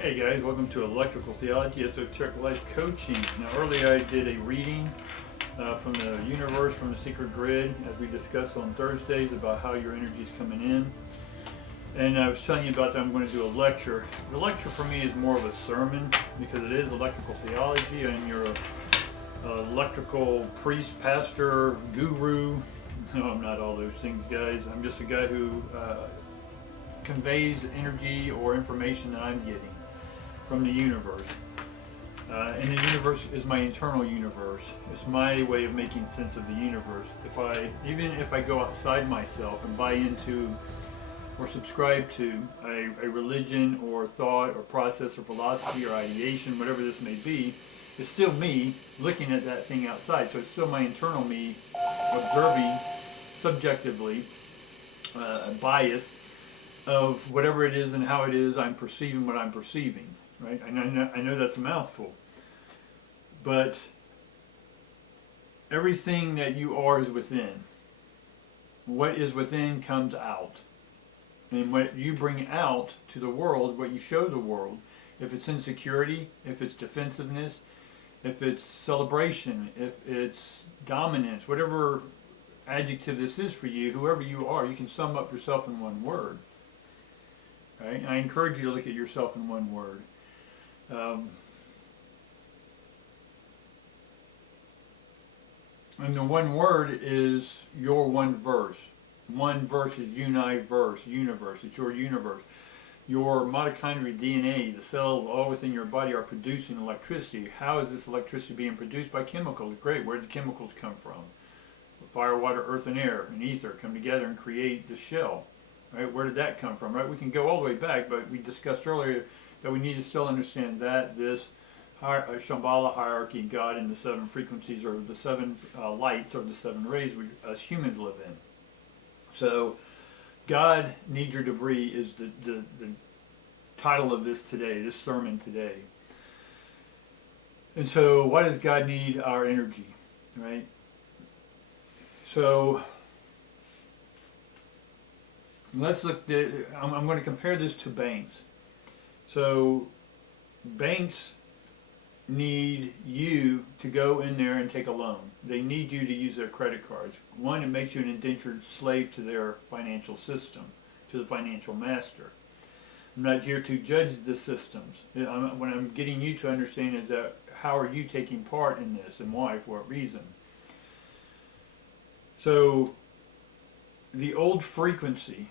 Hey guys, welcome to Electrical Theology, Esoteric Life Coaching. Now earlier I did a reading from the universe, from the secret grid, as we discussed on Thursdays about how your energy is coming in. And I was telling you about that I'm going to do a lecture. The lecture for me is more of a sermon because it is electrical theology, and you're an electrical priest, pastor, guru. No, I'm not all those things, guys. I'm just a guy who conveys energy or information that I'm getting from the universe. And the universe is my internal universe. It's my way of making sense of the universe. Even if I go outside myself and buy into or subscribe to a religion or thought or process or philosophy or ideation, whatever this may be, it's still me looking at that thing outside. So it's still my internal me observing subjectively a bias of whatever it is and how it is I'm perceiving what I'm perceiving. Right? I know that's a mouthful, but everything that you are is within. What is within comes out. And what you bring out to the world, what you show the world, if it's insecurity, if it's defensiveness, if it's celebration, if it's dominance, whatever adjective this is for you, whoever you are, you can sum up yourself in one word. Right? And I encourage you to look at yourself in one word. And the one word is your one verse. One verse is universe, universe. It's your universe. Your mitochondrial DNA, the cells all within your body are producing electricity. How is this electricity being produced? By chemicals. Great. Where did the chemicals come from? Fire, water, earth, and air, and ether come together and create the shell. Right? Where did that come from? Right? We can go all the way back, but we discussed earlier that we need to still understand that this Shambhala hierarchy, God and the seven frequencies, or the seven lights, or the seven rays, which us humans live in. So, God needs your debris is the title of this today, this sermon today. And so, why does God need our energy, right? So, let's look at, I'm going to compare this to banks. So, banks need you to go in there and take a loan. They need you to use their credit cards. One, it makes you an indentured slave to their financial system, to the financial master. I'm not here to judge the systems. What I'm getting you to understand is that how are you taking part in this and why, for what reason. So the old frequency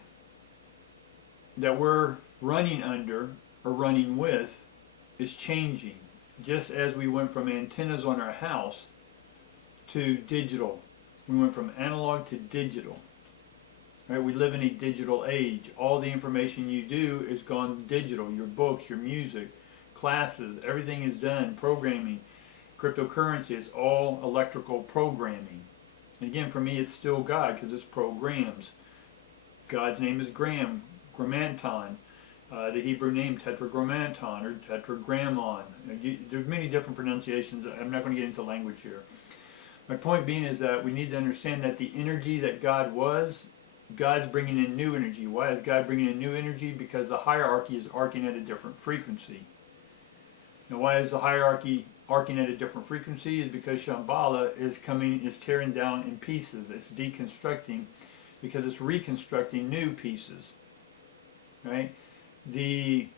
that we're running under or running with is changing. Just as we went from antennas on our house to digital. We went from analog to digital. Right? We live in a digital age. All the information you do is gone digital. Your books, your music, classes, everything is done. Programming, cryptocurrency, it's all electrical programming. And again, for me, it's still God because it's programs. God's name is Grammanton. The Hebrew name Tetragrammaton or Tetragrammon. There's many different pronunciations. I'm not going to get into language here. My point being is that we need to understand that the energy that God was, God's bringing in new energy. Why is God bringing in new energy? Because the hierarchy is arcing at a different frequency. Now, why is the hierarchy arcing at a different frequency? Is because Shambhala is tearing down in pieces. It's deconstructing because it's reconstructing new pieces. Right? The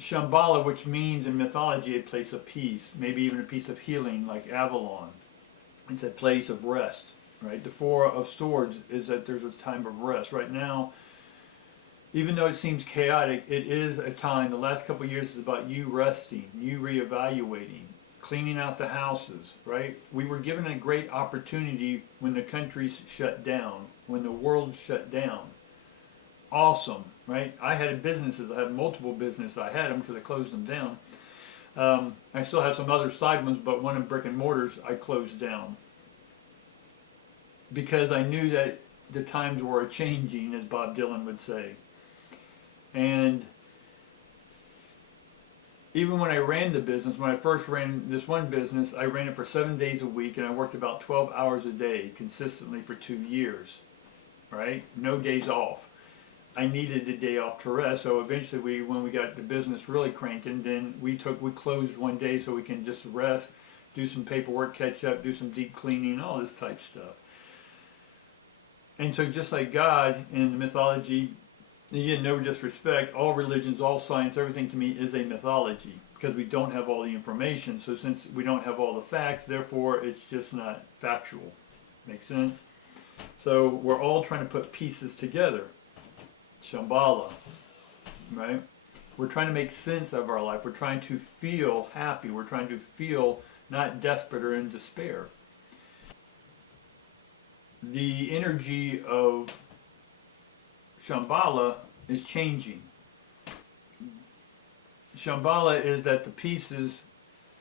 Shambhala, which means in mythology a place of peace, maybe even a piece of healing like Avalon. It's a place of rest, right? The Four of Swords is that there's a time of rest. Right now, even though it seems chaotic, it is a time, the last couple of years is about you resting, you reevaluating, cleaning out the houses, right? We were given a great opportunity when the countries shut down, when the world shut down. Awesome, right? I had businesses. I had multiple businesses. I had them because I closed them down. I still have some other side ones, but one of brick and mortars I closed down because I knew that the times were changing, as Bob Dylan would say. And even when I ran the business, when I first ran this one business, I ran it for 7 days a week, and I worked about 12 hours a day consistently for 2 years, right? No days off. I needed a day off to rest. So eventually, when we got the business really cranking, then we closed one day so we can just rest, do some paperwork, catch up, do some deep cleaning, all this type stuff. And so just like God in the mythology, again, no disrespect, all religions, all science, everything to me is a mythology because we don't have all the information. So since we don't have all the facts, therefore it's just not factual. Make sense? So we're all trying to put pieces together. Shambhala, right? We're trying to make sense of our life. We're trying to feel happy. We're trying to feel not desperate or in despair. The energy of Shambhala is changing. Shambhala is that the pieces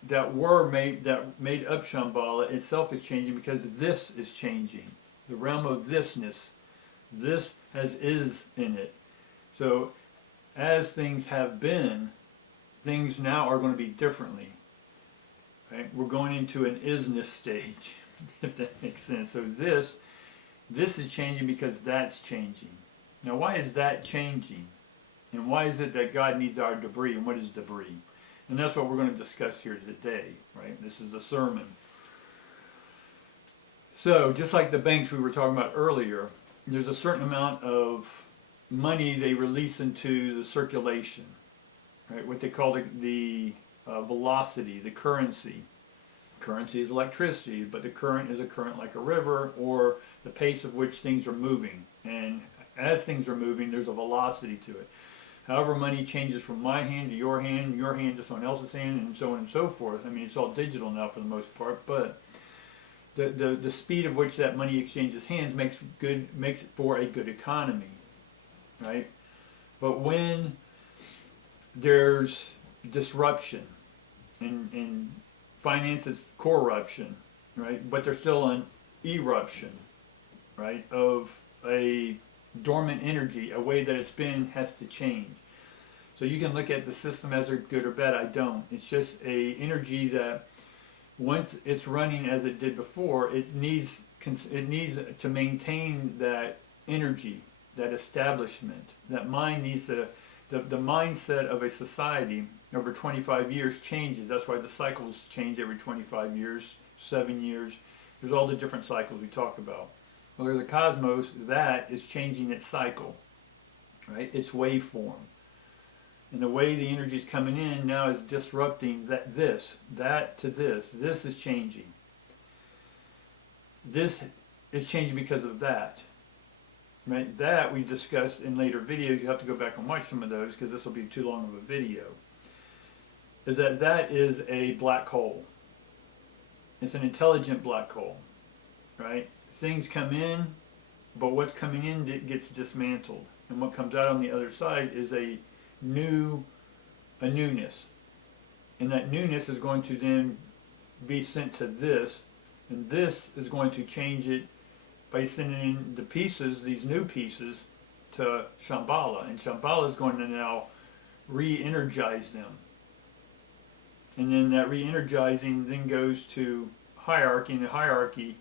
that made up Shambhala itself is changing because this is changing. The realm of thisness. This has is in it. So as things have been, things now are going to be differently. Right? We're going into an isness stage, if that makes sense. So this is changing because that's changing. Now why is that changing? And why is it that God needs our debris? And what is debris? And that's what we're going to discuss here today, right? This is the sermon. So just like the banks we were talking about earlier, there's a certain amount of money they release into the circulation, right? What they call the velocity, the currency. Currency is electricity, but the current is a current like a river, or the pace of which things are moving. And as things are moving, there's a velocity to it. However, money changes from my hand to your hand to someone else's hand, and so on and so forth. I mean, it's all digital now for the most part, but the speed of which that money exchanges hands makes it for a good economy, right? But when there's disruption in finance, is corruption, right? But there's still an eruption, right, of a dormant energy. A way that it's been has to change. So you can look at the system as a good or bad. I don't. It's just a energy that once it's running as it did before, it needs to maintain that energy, that establishment. That mind needs to, the mindset of a society over 25 years changes. That's why the cycles change every 25 years, 7 years. There's all the different cycles we talk about. Well, there's the cosmos, that is changing its cycle, right? Its waveform. And the way the energy is coming in now is disrupting that to this. This is changing. This is changing because of that. Right? That we discussed in later videos. You have to go back and watch some of those because this will be too long of a video. Is that is a black hole. It's an intelligent black hole. Right? Things come in, but what's coming in gets dismantled. And what comes out on the other side is a newness. And that newness is going to then be sent to this, and this is going to change it by sending in the pieces, these new pieces, to Shambhala. And Shambhala is going to now re-energize them. And then that re-energizing then goes to hierarchy, and the hierarchy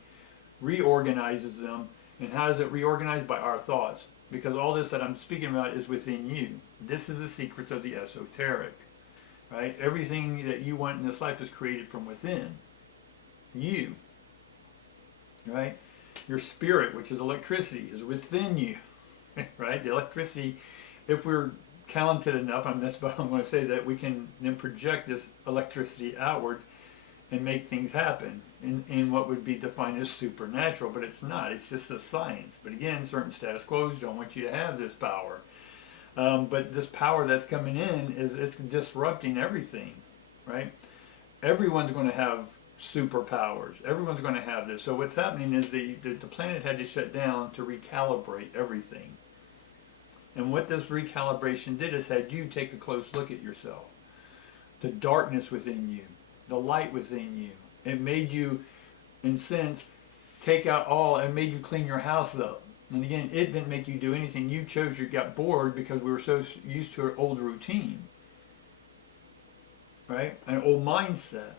reorganizes them. And how does it reorganize? By our thoughts. Because all this that I'm speaking about is within you. This is the secrets of the esoteric. Right? Everything that you want in this life is created from within. You. Right? Your spirit, which is electricity, is within you. Right? The electricity, if we're talented enough, that's what I'm going to say, that we can then project this electricity outward and make things happen in what would be defined as supernatural, but it's not. It's just a science. But again, certain status quos don't want you to have this power. But this power that's coming in it's disrupting everything, right? Everyone's going to have superpowers. Everyone's going to have this. So what's happening is the planet had to shut down to recalibrate everything. And what this recalibration did is had you take a close look at yourself. The darkness within you. The light within you. It made you, in sense, take out all, and made you clean your house up. And again, it didn't make you do anything. You chose, you got bored because we were so used to our old routine. Right? An old mindset.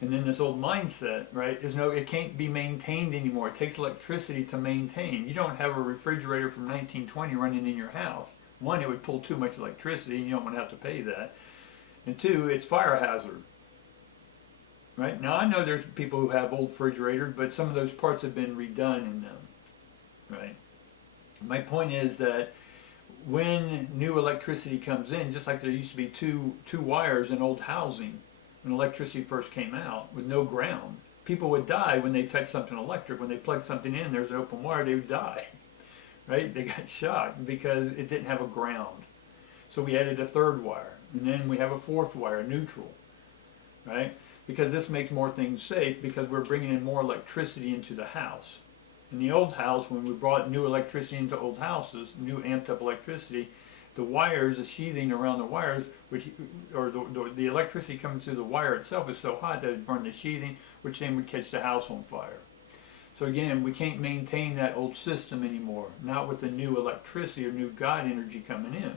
And then this old mindset, right, is no, it can't be maintained anymore. It takes electricity to maintain. You don't have a refrigerator from 1920 running in your house. One, it would pull too much electricity, and you don't want to have to pay that. And two, it's fire hazard. Right? Now, I know there's people who have old refrigerators, but some of those parts have been redone in them. Right? My point is that when new electricity comes in, just like there used to be two wires in old housing when electricity first came out with no ground, people would die when they touched something electric. When they plugged something in, there's an open wire, they would die. Right? They got shocked because it didn't have a ground. So we added a third wire, and then we have a fourth wire, neutral. Right? Because this makes more things safe because we're bringing in more electricity into the house. In the old house, when we brought new electricity into old houses, new amped up electricity, the wires, the sheathing around the wires, the electricity coming through the wire itself is so hot that it burned the sheathing, which then would catch the house on fire. So again, we can't maintain that old system anymore, not with the new electricity or new God energy coming in.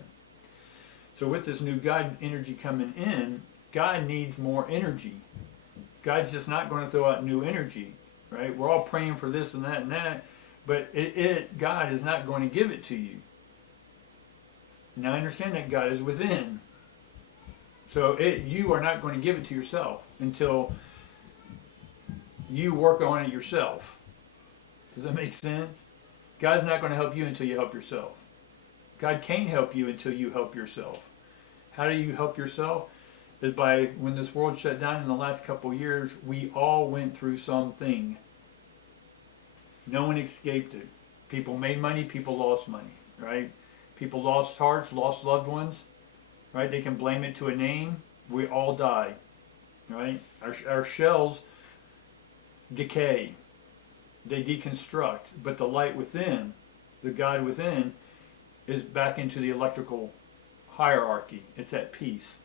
So with this new God energy coming in, God needs more energy. God's just not going to throw out new energy, right? We're all praying for this and that, but God is not going to give it to you. Now I understand that God is within. So you are not going to give it to yourself until you work on it yourself. Does that make sense? God's not going to help you until you help yourself. God can't help you until you help yourself. How do you help yourself? Is by, when this world shut down in the last couple of years, we all went through something. No one escaped it. People made money, people lost money, right? People lost hearts, lost loved ones, right? They can blame it to a name. We all die, right? Our shells decay. They deconstruct. But the light within, the God within, is back into the electrical hierarchy. It's at peace.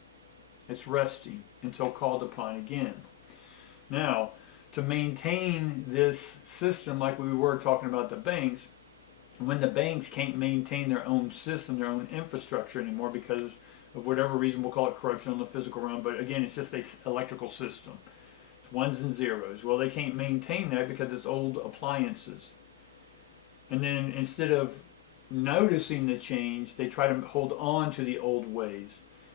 It's resting until called upon again. Now, to maintain this system like we were talking about the banks, when the banks can't maintain their own system, their own infrastructure anymore because of whatever reason, we'll call it corruption in the physical realm, but again, it's just an electrical system. It's ones and zeros. Well, they can't maintain that because it's old appliances. And then instead of noticing the change, they try to hold on to the old ways.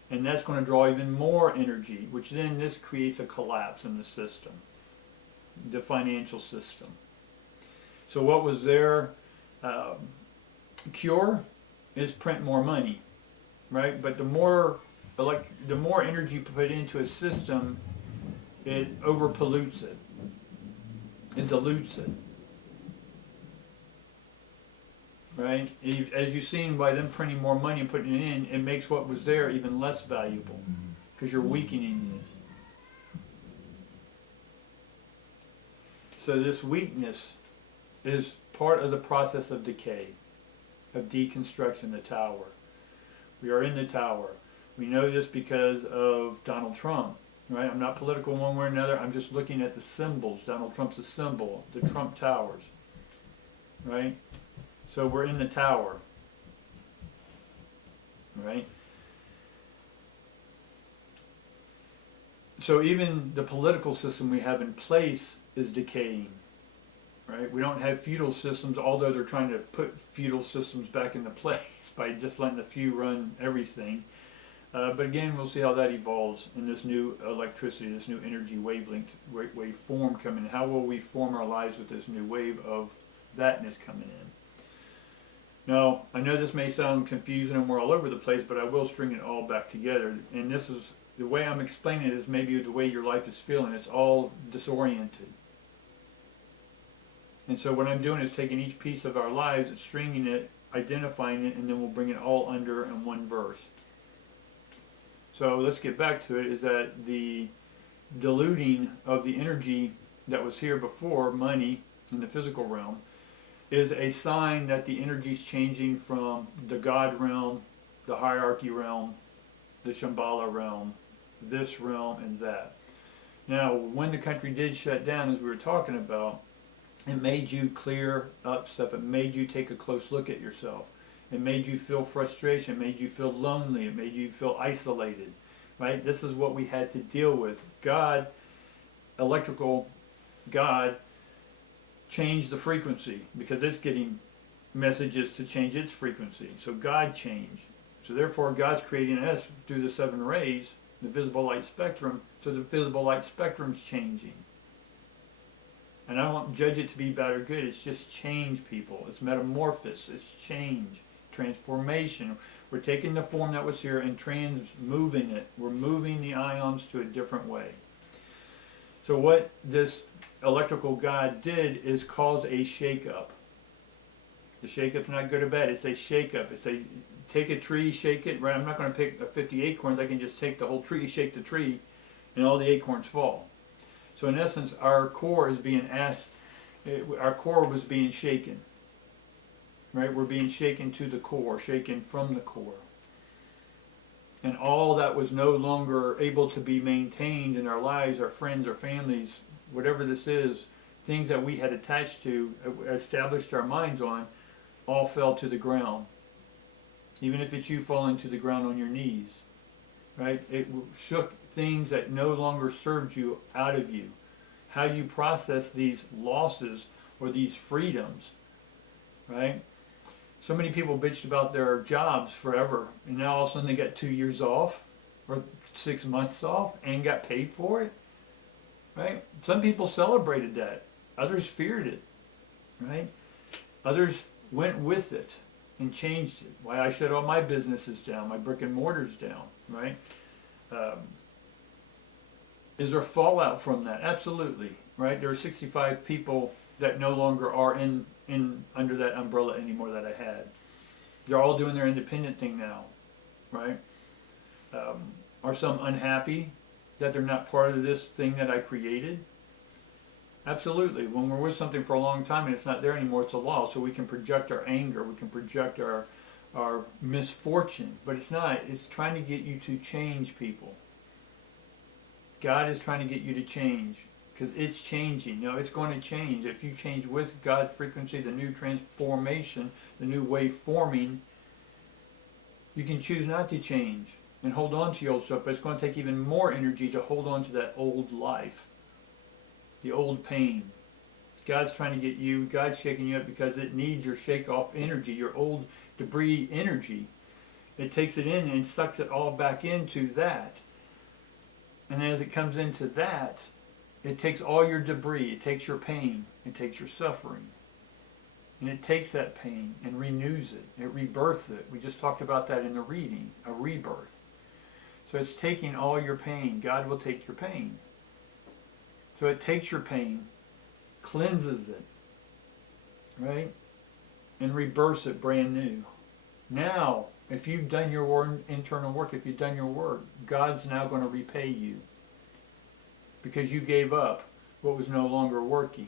And that's going to draw even more energy, which then this creates a collapse in the system, the financial system. So what was their cure is print more money, right? But the more energy you put into a system, it overpollutes it. It dilutes it. Right? As you've seen by them printing more money and putting it in, it makes what was there even less valuable because you're weakening it. So this weakness is part of the process of decay, of deconstruction, the tower. We are in the tower. We know this because of Donald Trump. Right? I'm not political one way or another. I'm just looking at the symbols. Donald Trump's a symbol, the Trump Towers. Right? So we're in the tower, right? So even the political system we have in place is decaying, right? We don't have feudal systems, although they're trying to put feudal systems back into place by just letting the few run everything. But again, we'll see how that evolves in this new electricity, this new energy waveform coming in. How will we form our lives with this new wave of thatness coming in? Now, I know this may sound confusing and we're all over the place, but I will string it all back together. And this is, the way I'm explaining it is maybe the way your life is feeling. It's all disoriented. And so what I'm doing is taking each piece of our lives and stringing it, identifying it, and then we'll bring it all under in one verse. So let's get back to it, is that the diluting of the energy that was here before, money, in the physical realm, is a sign that the energy is changing from the God realm, the hierarchy realm, the Shambhala realm, this realm, and that. Now, when the country did shut down, as we were talking about, it made you clear up stuff. It made you take a close look at yourself. It made you feel frustration. It made you feel lonely. It made you feel isolated. Right? This is what we had to deal with. God electrical God change the frequency because it's getting messages to change its frequency. So God changed. So therefore God's creating us through the 7 rays, the visible light spectrum, so the visible light spectrum's changing. And I don't judge it to be bad or good, it's just change, people. It's metamorphosis, it's change, transformation. We're taking the form that was here and moving it. We're moving the ions to a different way. So what this electrical God did is cause a shake-up. The shake-up's not good or bad, it's a shake-up. It's a, take a tree, shake it, right? I'm not going to pick 50 acorns, I can just take the whole tree, shake the tree, and all the acorns fall. So in essence, our core is being our core was being shaken. Right? We're being shaken to the core, shaken from the core. And all that was no longer able to be maintained in our lives, our friends, our families, whatever this is, things that we had attached to, established our minds on, all fell to the ground. Even if it's you falling to the ground on your knees. Right? It shook things that no longer served you out of you. How you process these losses or these freedoms. Right? So many people bitched about their jobs forever, and now all of a sudden they got 2 years off or 6 months off and got paid for it. Right? Some people celebrated that. Others feared it. Right? Others went with it and changed it. Why I shut all my businesses down, my brick and mortars down. Right? Is there fallout from that? Absolutely. Right? There are 65 people that no longer are in under that umbrella anymore that I had. They're all doing their independent thing now, right? Are some unhappy that they're not part of this thing that I created? Absolutely. When we're with something for a long time and it's not there anymore, it's a loss. So we can project our anger, we can project our misfortune, but it's not. It's trying to get you to change, people. God is trying to get you to change. Because it's changing. No, it's going to change. If you change with God's frequency, the new transformation, the new way forming, you can choose not to change and hold on to your old stuff, but it's going to take even more energy to hold on to that old life, the old pain. God's trying to get you, God's shaking you up because it needs your shake-off energy, your old debris energy. It takes it in and sucks it all back into that. And as it comes into that, it takes all your debris, it takes your pain, it takes your suffering. And it takes that pain and renews it, it rebirths it. We just talked about that in the reading, a rebirth. So it's taking all your pain. God will take your pain. So it takes your pain, cleanses it, right? And rebirths it brand new. Now, if you've done your internal work, if you've done your work, God's now going to repay you. Because you gave up what was no longer working.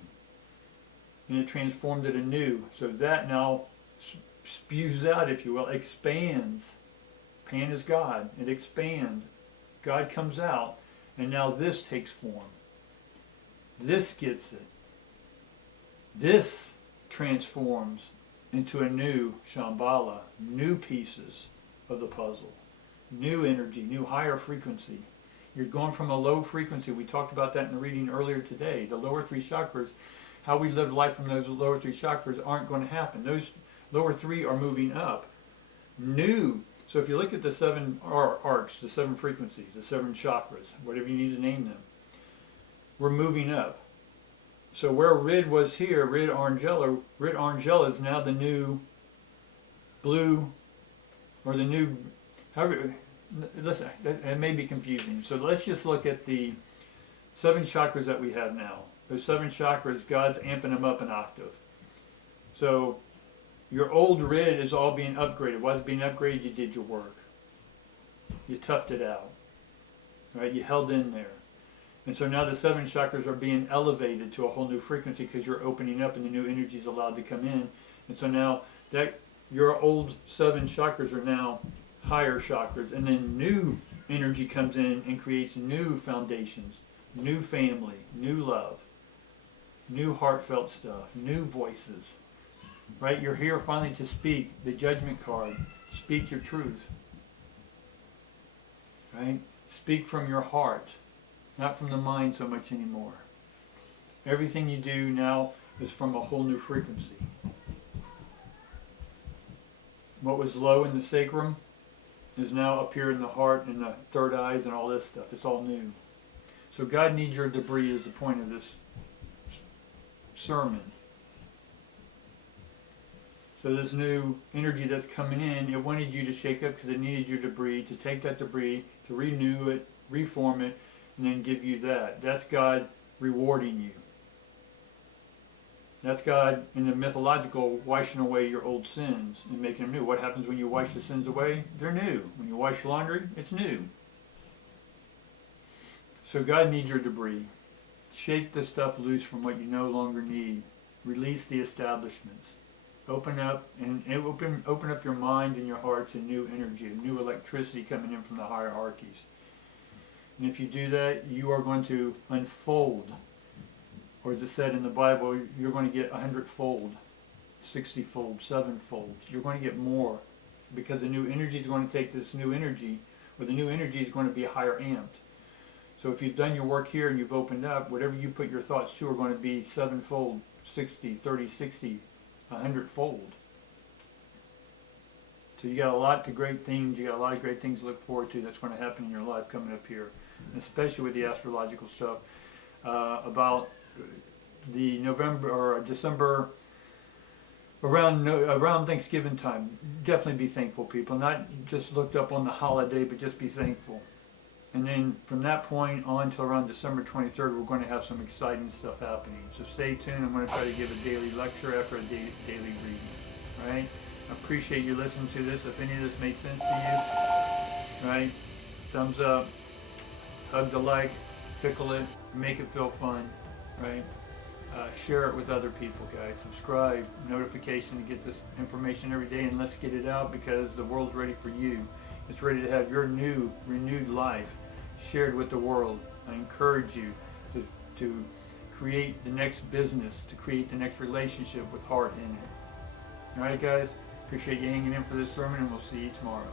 And it transformed it anew. So that now spews out, if you will, expands. Pan is God. It expands. God comes out. And now this takes form. This gets it. This transforms into a new Shambhala. New pieces of the puzzle. New energy. New higher frequency. You're going from a low frequency. We talked about that in the reading earlier today. The lower 3 chakras, how we live life from those lower 3 chakras aren't going to happen. Those lower 3 are moving up. New. So if you look at the 7 arcs, the 7 frequencies, the 7 chakras, whatever you need to name them, we're moving up. So where red was here, red orangella is now the new blue, or the new, however, listen, it may be confusing. So let's just look at the 7 chakras that we have now. Those 7 chakras, God's amping them up an octave. So your old red is all being upgraded. Why is it being upgraded? You did your work. You toughed it out. Right? You held in there. And so now the 7 chakras are being elevated to a whole new frequency because you're opening up and the new energy is allowed to come in. And so now that your old 7 chakras are now higher chakras, and then new energy comes in and creates new foundations, new family, new love, new heartfelt stuff, new voices. Right? You're here finally to speak the judgment card. Speak your truth. Right? Speak from your heart. not from the mind so much anymore. Everything you do now is from a whole new frequency. What was low in the sacrum is now up here in the heart and the third eyes and all this stuff. It's all new. So God needs your debris is the point of this sermon. So this new energy that's coming in, it wanted you to shake up because it needed your debris, to take that debris, to renew it, reform it, and then give you that. That's God rewarding you. That's God in the mythological washing away your old sins and making them new. What happens when you wash the sins away? They're new. When you wash laundry, it's new. So God needs your debris. Shake the stuff loose from what you no longer need. Release the establishments. Open up and open up your mind and your heart to new energy, new electricity coming in from the hierarchies. And if you do that, you are going to unfold. Or as it said in the Bible, you're going to get 100-fold, 60-fold, 7-fold. You're going to get more because the new energy is going to take this new energy, or the new energy is going to be higher amped. So if you've done your work here and you've opened up, whatever you put your thoughts to are going to be 7-fold, 60, 30, 60, 100-fold. So you got a lot of great things. You got a lot of great things to look forward to that's going to happen in your life coming up here, and especially with the astrological stuff about the November or December around Thanksgiving time. Definitely be thankful, people. Not just looked up on the holiday, but just be thankful. And then from that point on till around December 23rd, we're going to have some exciting stuff happening. So stay tuned. I'm going to try to give a daily lecture after a daily reading. All right? I appreciate you listening to this. If any of this made sense to you, right? Thumbs up, hug the like, tickle it, make it feel fun, right? Share it with other people, guys. Subscribe, notification to get this information every day, and let's get it out because the world's ready for you. It's ready to have your new, renewed life shared with the world. I encourage you to create the next business, to create the next relationship with heart in it. All right, guys? Appreciate you hanging in for this sermon, and we'll see you tomorrow.